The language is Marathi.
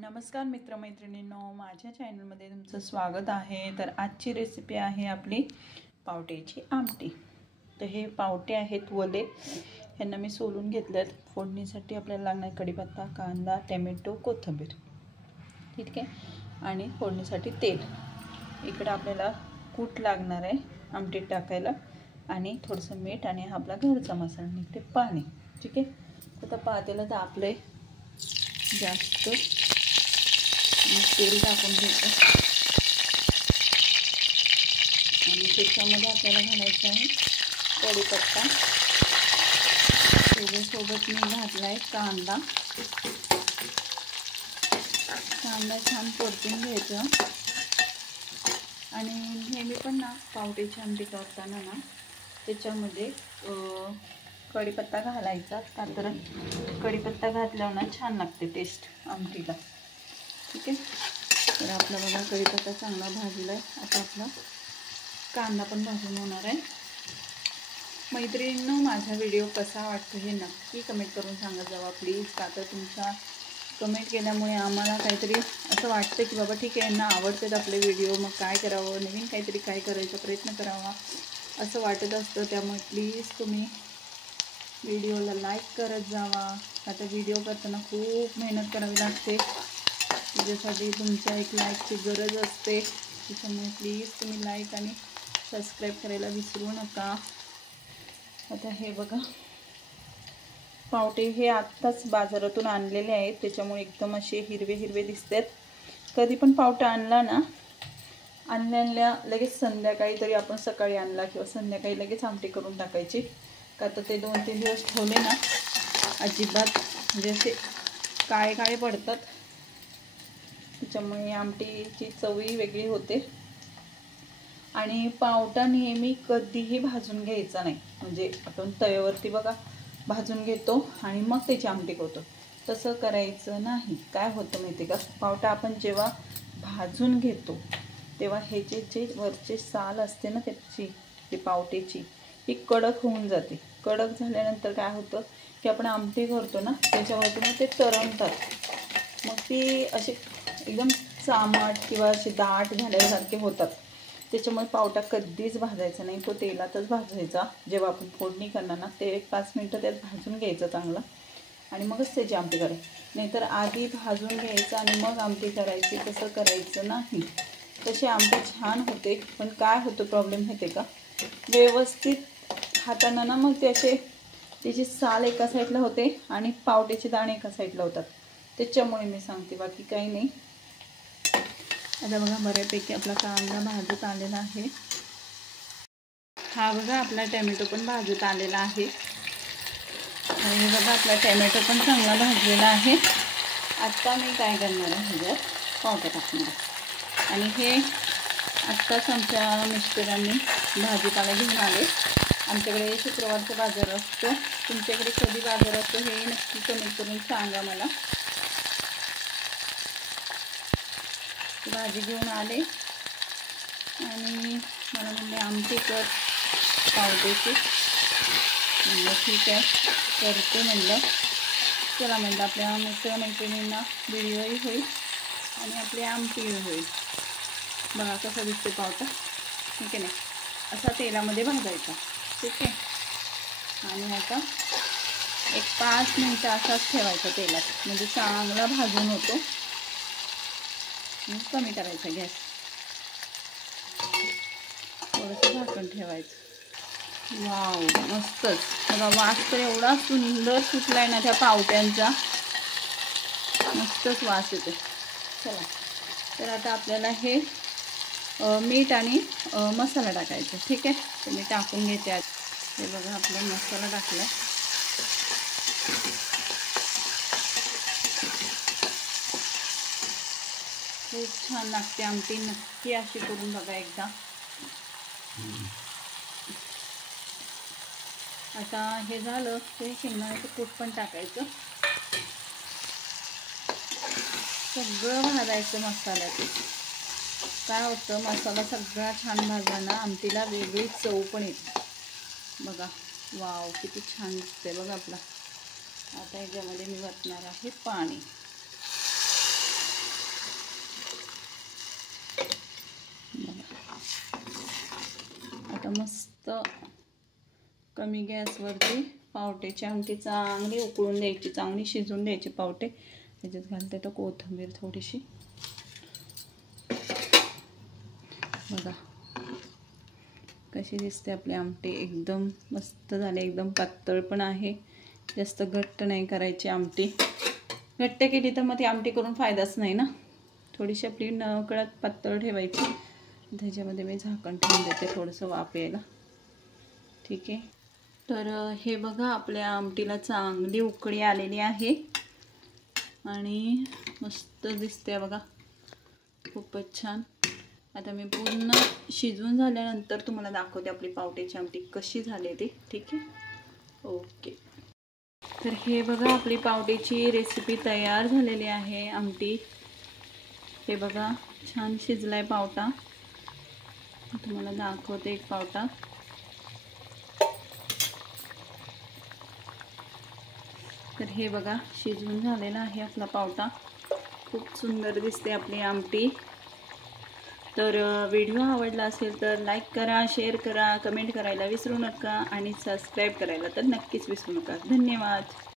नमस्कार मित्रमैत्रिणींनो, माझ्या चॅनलमध्ये तुमचं स्वागत आहे। तर आजची रेसिपी आहे आपली पावट्याची आमटी। तर हे पावटे आहेत वले, ह्यांना मी सोलून घेतलेत। फोडणीसाठी आपल्याला लागणार कढीपत्ता, कांदा, टोमॅटो, कोथिंबीर, ठीक आहे। आणि फोडणीसाठी तेल। इकडे आपल्याला कूट लागणार आहे आमटीत टाकायला, आणि थोडंसं मीठ आणि हा आपला घरचा मसाला, निघते पाणी, ठीक आहे। आता पातेलं तापलंय जास्त, तेल टाकून घ्यायचं आणि त्याच्यामध्ये आपल्याला घालायचं आहे कढीपत्ता। त्याच्यासोबत मी घातला आहे कांदा छान परतून घ्यायचं। आणि नेहमी पण ना पावट्याची आमटी करताना ना त्याच्यामध्ये कढीपत्ता घालायचा, का तर कढीपत्ता घातल्यावर ना छान लागते टेस्ट आमटीला, ठीक आहे। तर आपला बघा कढीपत्ता चांगला भाजला आहे। आता आपला कांदा पण भाजून होणार आहे। मैत्रिणींनो, माझा व्हिडिओ कसा वाटतो हे नक्की कमेंट करून सांगत जावा प्लीज, का तर तुमच्या कमेंट केल्यामुळे आम्हाला काहीतरी असं वाटतं की बाबा ठीक आहे, यांना आवडतात आपले व्हिडिओ, मग काय करावं, नवीन काहीतरी काय करायचा प्रयत्न करावा असं वाटत असतं। त्यामुळे प्लीज तुम्ही व्हिडिओला लाईक करत जावा। आता व्हिडिओ करताना खूप मेहनत करावी लागते, त्याच्यासाठी तुमच्या एक लाईकची गरज असते। त्याच्यामुळे प्लीज तुम्ही लाईक आणि सबस्क्राईब करायला विसरू नका। आता हे बघा पावटे हे आत्ताच बाजारातून आणलेले आहेत, त्याच्यामुळे एकदम असे हिरवे हिरवे दिसतात। कधी पण पावटा आणला ना, आणल्या लगेच संध्याकाळी, तरी आपण सकाळी आणला किंवा संध्याकाळी लगेच आमटी करून टाकायची, का तर ते 2-3 दिवस ठेवले ना अजिबात म्हणजे असे काळे काळे पडतात। त्याच्यामुळे आमटीची चवही वेगळी होते। आणि पावटा नेहमी कधीही भाजून घ्यायचा नाही, म्हणजे आपण तव्यावरती बघा भाजून घेतो आणि मग त्याची आमटी करतो, तसं करायचं नाही। काय होतं माहिती का, पावटा आपण जेव्हा भाजून घेतो तेव्हा ह्याचे जे वरचे साल असते ना त्याची, ती पावट्याची, ही कडक होऊन जाते। कडक झाल्यानंतर काय होतं की आपण आमटी करतो ना त्याच्यावरती मग ते तरंगतात, मग ती अशी एकदम चामट किंवा असे दाट झाल्यासारखे होतात। त्याच्यामुळे पावटा कधीच भाजायचा नाही, तो तेलातच भाजायचा। जेव्हा आपण फोडणी करणार ना ते 1-5 मिनटं त्यात भाजून घ्यायचं चांगलं, आणि मगच त्याची आमटी करायची। नाहीतर आधी भाजून घ्यायचं आणि मग आमटी करायची, तसं करायचं नाही। तशी आमटी छान होते, पण काय होतं प्रॉब्लेम होते का, व्यवस्थित खाताना ना मग त्याची साल एका साईडला होते आणि पावट्याचे दाणे एका साईडला होतात, त्याच्यामुळे मी सांगते, बाकी काही नाही। आता बघा बऱ्यापैकी आपला कांदा भाजत आलेला आहे। हा बघा आपला टोमॅटो पण भाजत आलेला आहे, आणि बघा आपला टोमॅटो पण चांगला भाजलेला आहे। आत्ता मी काय करणार आहे, ह्याच्यात पावटा टाकणार आहे। आणि हे आत्ताच आमच्या मिस्टरांनी भाजीपाला घेऊन आले। आमच्याकडे शुक्रवारचा बाजार असतो, तुमच्याकडे कधी बाजार असतो हे नक्की कमेंट करून सांगा मला। भाजी घेऊन आले आणि मला म्हणले आमटी कर पावट्याची। म्हणलं ठीक आहे करते, म्हणलं चला, म्हणलं आपल्या मित्रमैत्रिणींना व्हिडिओही होईल आणि आपली आमटीही होईल। बघा कसा दिसते पावटा, ठीक आहे ना, असा तेलामध्ये भाजायचा, ठीक आहे। आणि आता 1-5 मिनटं असाच ठेवायचा तेलात, म्हणजे चांगला भाजून होतो। कमी करायचा गॅस, थोडंसं झाकण ठेवायचं। वाव, मस्तच बघा, वास तर एवढा सुंदर सुटलाय ना त्या पावट्यांचा, मस्तच वास येते। चला, तर आता आपल्याला हे मीठ आणि मसाला टाकायचा, ठीक आहे। तर मी टाकून घेते आज। हे बघा आपला मसाला टाकला, खूप छान लागते आमटी, नक्की अशी करून बघा एकदा। आता हे झालं ते शेंगदाण्याचं कूट पण टाकायचं, सगळं भाजायचं मसाल्यात। काय होतं, मसाला सगळा छान भाजला ना आमटीला वेगळी चव पण येते। बघा वाव, किती छान दिसते बघा आपला। आता ह्याच्यामध्ये मी वतणार आहे पाणी। आता मस्त कमी गॅसवरती पावट्याची आमटी चांगली उकळून द्यायची, चांगली शिजून द्यायची पावटे. त्याच्यात घालते तर कोथिंबीर थोडीशी. बघा कशी दिसते आपली आमटी, एकदम मस्त झाली. एकदम पातळ पण आहे, जास्त घट्ट नाही करायची आमटी. घट्ट केली तर मग ती आमटी करून फायदाच नाही ना. थोडीशी आपली नकळत पातळ ठेवायची. त्याच्यामध्ये मी झाकण ठेवून देते थोडंसं वाफ यायला. ठीक आहे. तर हे बघा आपल्या आमटीला चांगली उकळी आलेली आहे आणि मस्त दिसते बघा, खूपच छान. आता मी पूर्ण शिजवून झाल्यानंतर तुम्हाला दाखवते आपली पावट्याची आमटी कशी झाली ती. ठीक आहे, ओके. तर हे बघा आपली पावट्याची रेसिपी तयार झालेली आहे. आमटी हे बघा छान शिजलाय पावटा. तुम्हाला दाखवते एक पावटा. तर हे बघा शिजवून झालेला आहे आपला पावटा. खूप सुंदर दिसते आपली आमटी. तर व्हिडिओ आवडला असेल तर लाईक करा, शेअर करा, कमेंट करायला विसरू नका आणि सबस्क्राईब करायला तर नक्कीच विसरू नका. धन्यवाद.